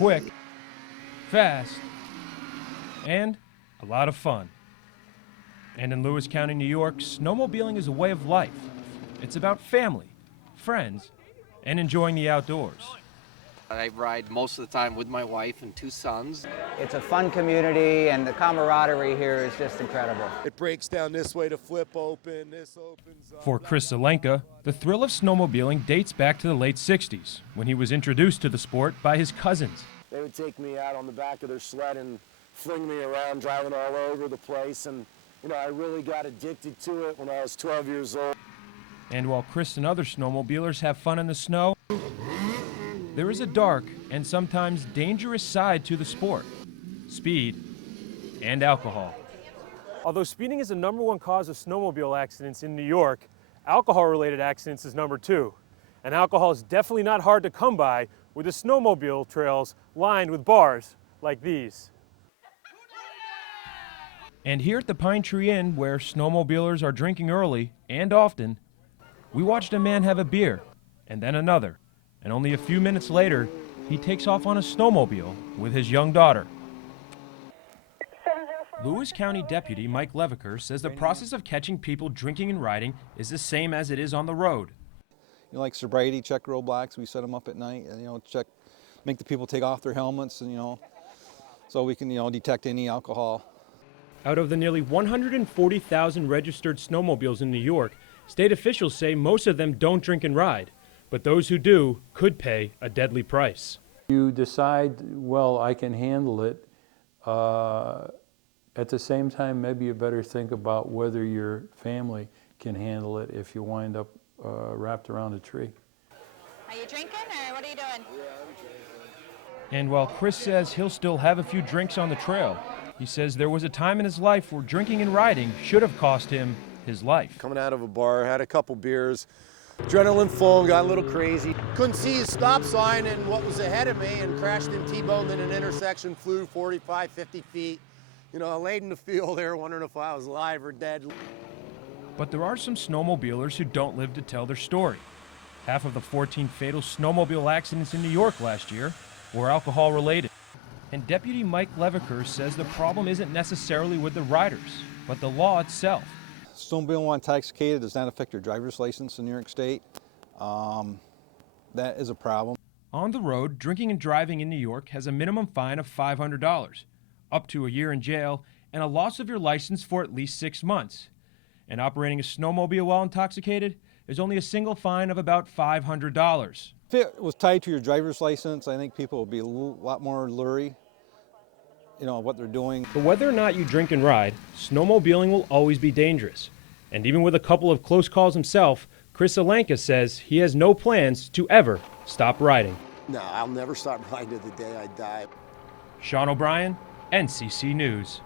quick, fast, and a lot of fun. And in Lewis County, New York, snowmobiling is a way of life. It's about family, friends, and enjoying the outdoors. I ride most of the time with my wife and 2 sons. It's a fun community, and the camaraderie here is just incredible. It breaks down this way to flip open, this opens up. For Chris Zelenka, the thrill of snowmobiling dates back to the late 60s, when he was introduced to the sport by his cousins. They would take me out on the back of their sled and fling me around, driving all over the place. And, I really got addicted to it when I was 12 years old. And while Chris and other snowmobilers have fun in the snow, there is a dark and sometimes dangerous side to the sport: speed and alcohol. Although speeding is the #1 cause of snowmobile accidents in New York, alcohol-related accidents is #2. And alcohol is definitely not hard to come by with the snowmobile trails lined with bars like these. And here at the Pine Tree Inn, where snowmobilers are drinking early and often, we watched a man have a beer, and then another, and only a few minutes later, he takes off on a snowmobile with his young daughter. Lewis County Deputy Mike Leviker says the process of catching people drinking and riding is the same as it is on the road. Like sobriety check roadblocks, we set them up at night, and make the people take off their helmets, and so we can detect any alcohol. Out of the nearly 140,000 registered snowmobiles in New York, state officials say most of them don't drink and ride, but those who do could pay a deadly price. You decide, well, I can handle it. At the same time, maybe you better think about whether your family can handle it if you wind up wrapped around a tree. Are you drinking, or what are you doing? And while Chris says he'll still have a few drinks on the trail, he says there was a time in his life where drinking and riding should have cost him his life. Coming out of a bar, had a couple beers, adrenaline full, got a little crazy. Couldn't see his stop sign and what was ahead of me, and crashed and T-boned in an intersection, flew 45, 50 feet. I laid in the field there wondering if I was alive or dead. But there are some snowmobilers who don't live to tell their story. Half of the 14 fatal snowmobile accidents in New York last year were alcohol related. And Deputy Mike Leviker says the problem isn't necessarily with the riders, but the law itself. Snowmobiling while intoxicated does not affect your driver's license in New York State. That is a problem. On the road, drinking and driving in New York has a minimum fine of $500, up to a year in jail, and a loss of your license for at least 6 months. And operating a snowmobile while intoxicated is only a single fine of about $500. If it was tied to your driver's license, I think people would be a lot more leery, what they're doing. But whether or not you drink and ride, snowmobiling will always be dangerous. And even with a couple of close calls himself, Chris Zelenka says he has no plans to ever stop riding. No, I'll never stop riding to the day I die. Sean O'Brien, NCC News.